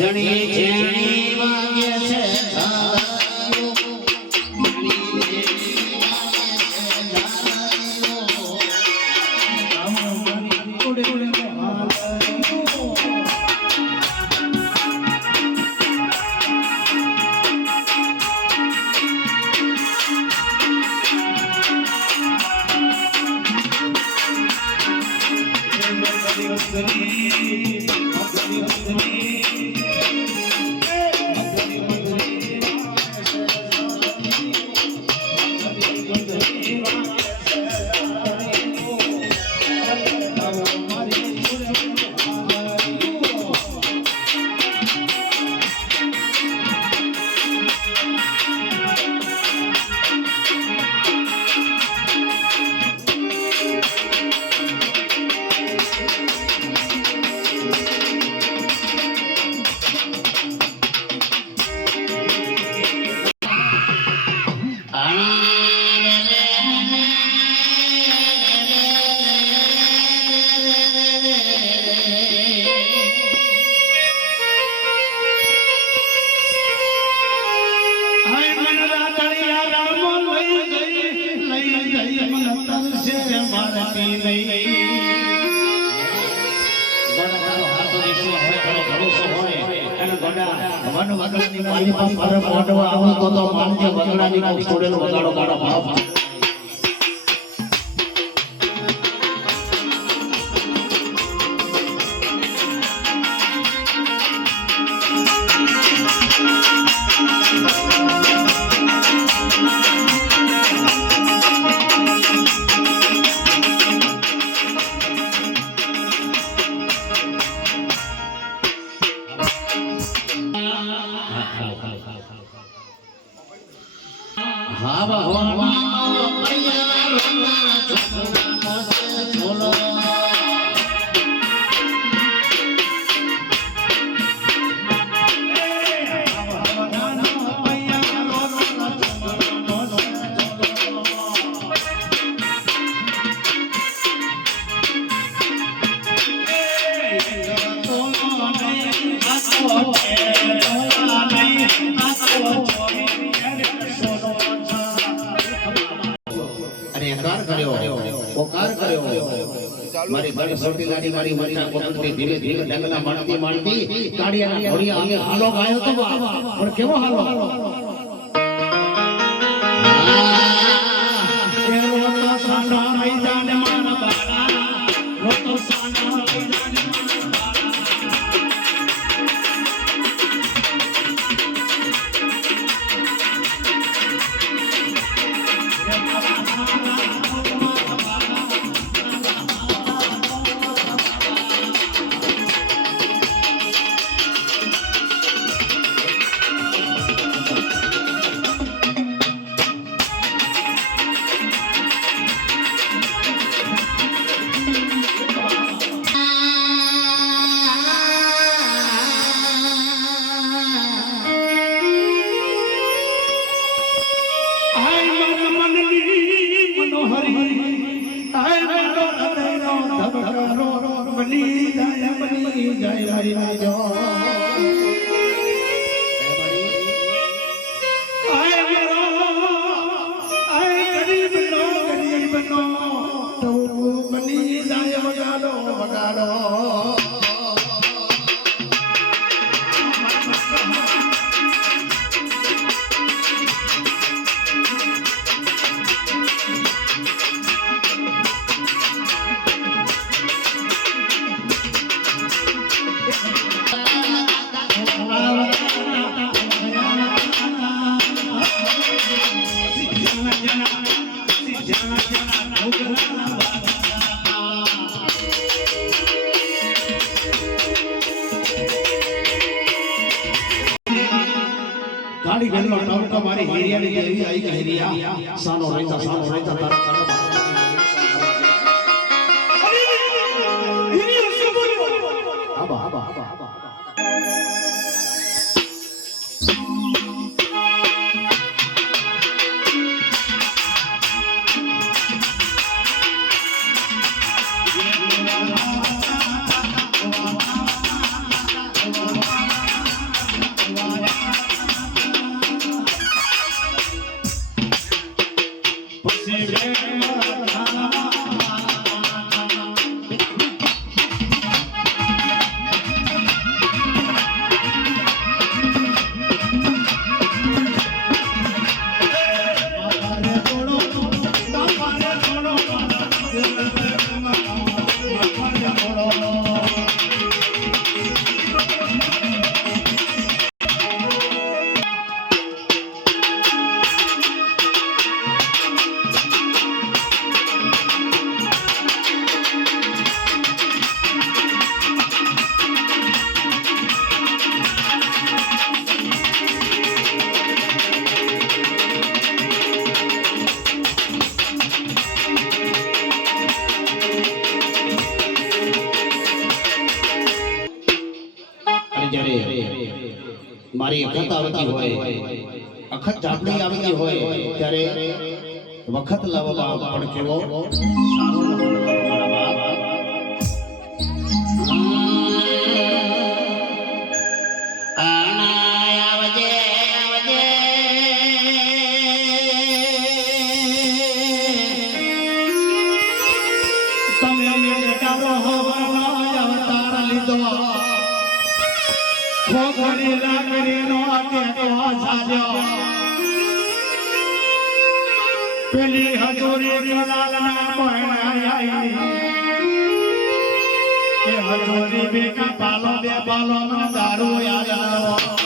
જણી જેણી વાગે છે મારી બડી સોટી લાડી મારી મચા કોકડી ધીરે ધીરે ડંગલા મારતી મારતી કાડિયાના ઘોડિયા અમે હાલો ગાયો તો પણ કેવો હાલો એનો તો સાંડા મેદાન માના બારા રોતો સાંડા મેદાન ગાડી ગેલો ટમકો મારી હેરિયાની જેવી આઈ કે હેરિયા સાનો રહેતા તારા આબા અખત જાપડી આવી હોય ત્યારે વખત લાવવા પણ કેવો સારો મારા બાપ પેલી હજોરી લાલના મોહણાઈ કે હજોરી બેકા પાલો બે પાલો નો દારૂ આવ્યો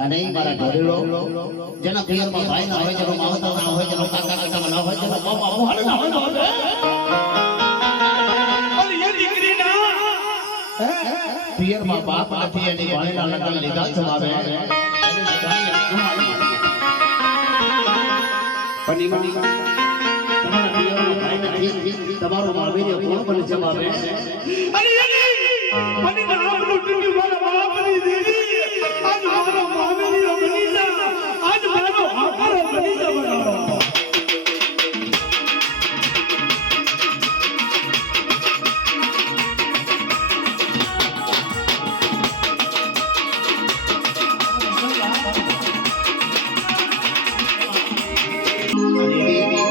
અને મારા ઢોરેલો જેના પિયરમાં ભાઈ ના હોય જેનો માવતર ના હોય જેનો કાકા કાકા ના હોય જેનો બાપા મોહળ ના હોય અરે એ દીકરી ના પિયરમાં બાપ નથી એની ભાઈના લગ્ન લીધા જમાવે પણ તમારા પિયરમાં ભાઈ નથી તમારો માળવીને કોણ બને જમાવે અરે મને નામ લૂટી મારા બાપની દેવી આજ મારો મામેલી બની જા આજ મારો આકારો બની જા બનાવો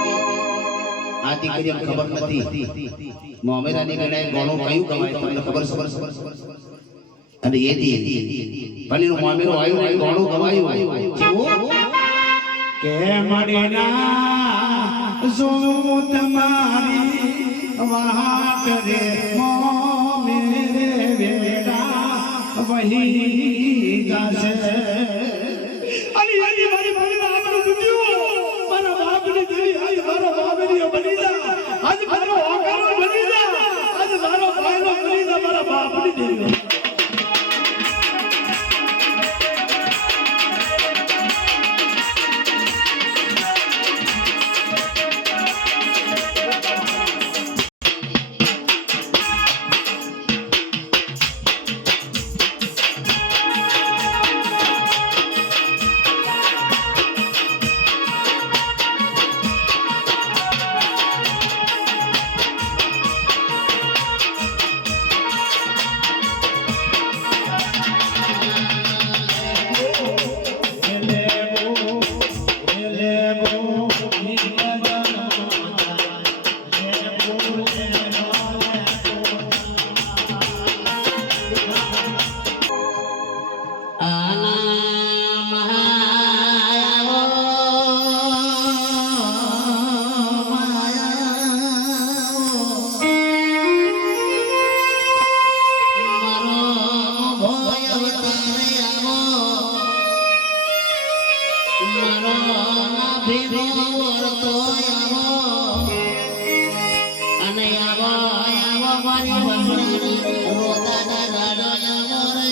આ દીકરીને ખબર નથી મોમેરાની ગણાય ગણો કયું કમાય તમને ખબર અને એ દી ભલીનું મામેરો આવ્યું ગણો ગવાયું કેવું કે મડીના જોઉં તમારી વાટ રે મોમેરે વેડા વહી જાશે અલી અલી મારી બાપનું બુદ્ધિયું મારા બાપની દેવી આજ મારો બાપની બની જા આજ મારો આકારો બની જા આજ મારો ભાઈનો બની જા મારા બાપની દેવી ભેગો વળતો આવો અને આવો આવો મારી વસણી રોતાના રાડો આવો રે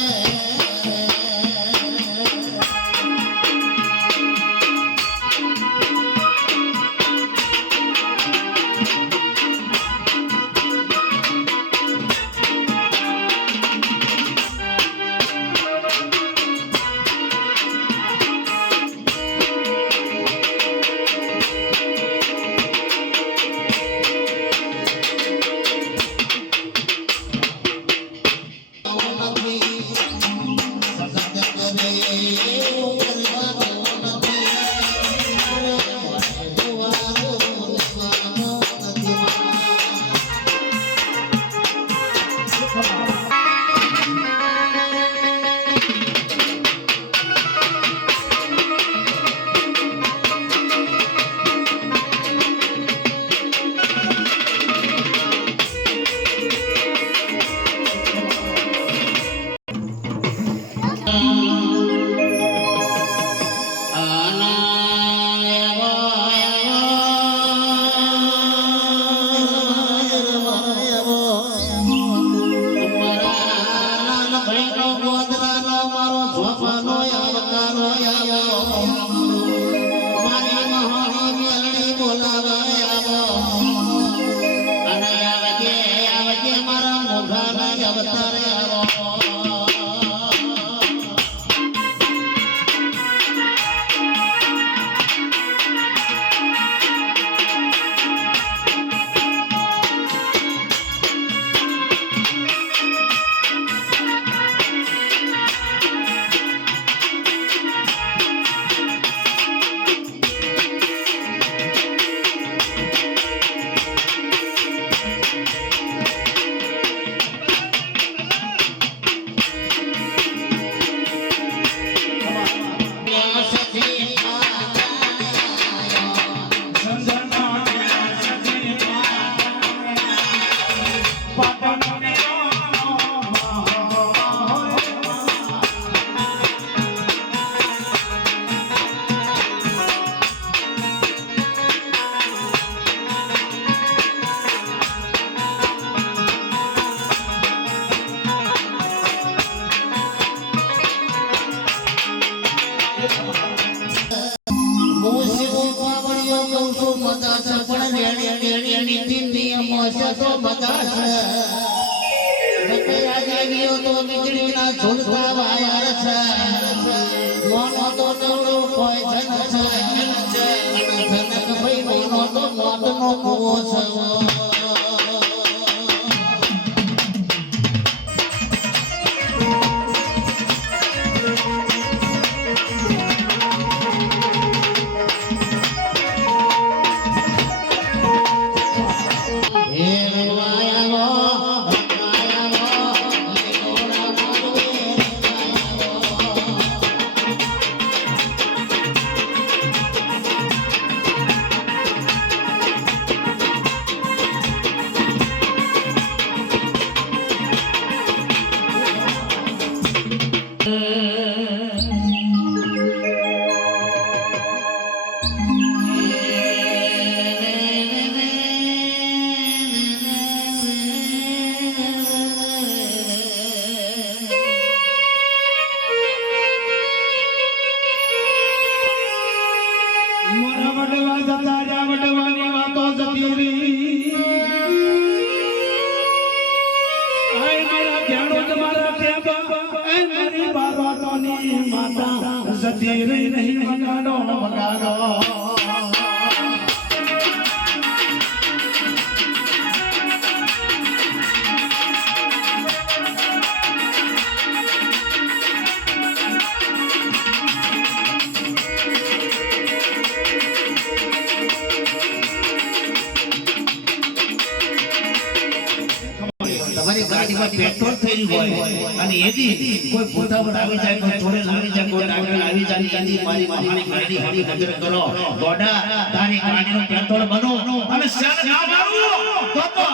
પેટ્રોલ થઈ ગયું હોય અને એથી કોઈ પોતાવર આવી જાય, કોઈ ચોરે લાવી જાય, કોઈ ડાકર આવી જાય, ત્યાંથી મારી મહાની ગાડી હાડી નજર કરો ગોડા તારી ગાડીનું પેટ્રોલ બનો અને શાન ના મારું તો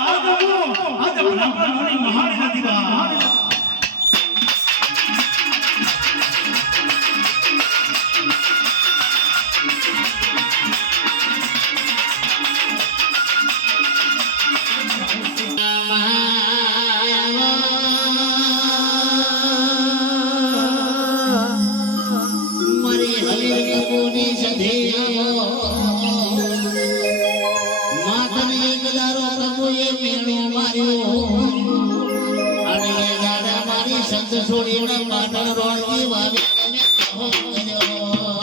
આજે બ્રાહ્મણોની મહાની નથી બા સંત છોડીને પાટણ રોણથી વાવી તમે કહો કર્યો.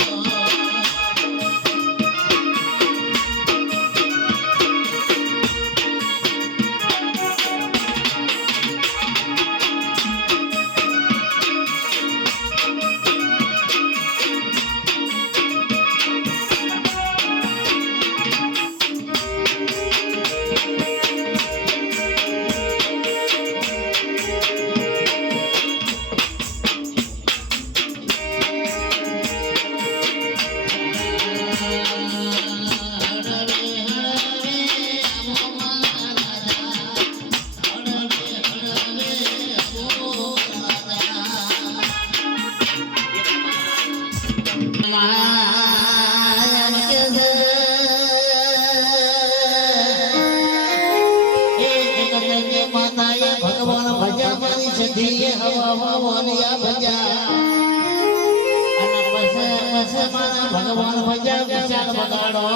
ભગવાન ભજા મારી સધી હવા મોલિયા ભજા અને બસ મારા ભગવાન ભજા વિચાર બગાડો.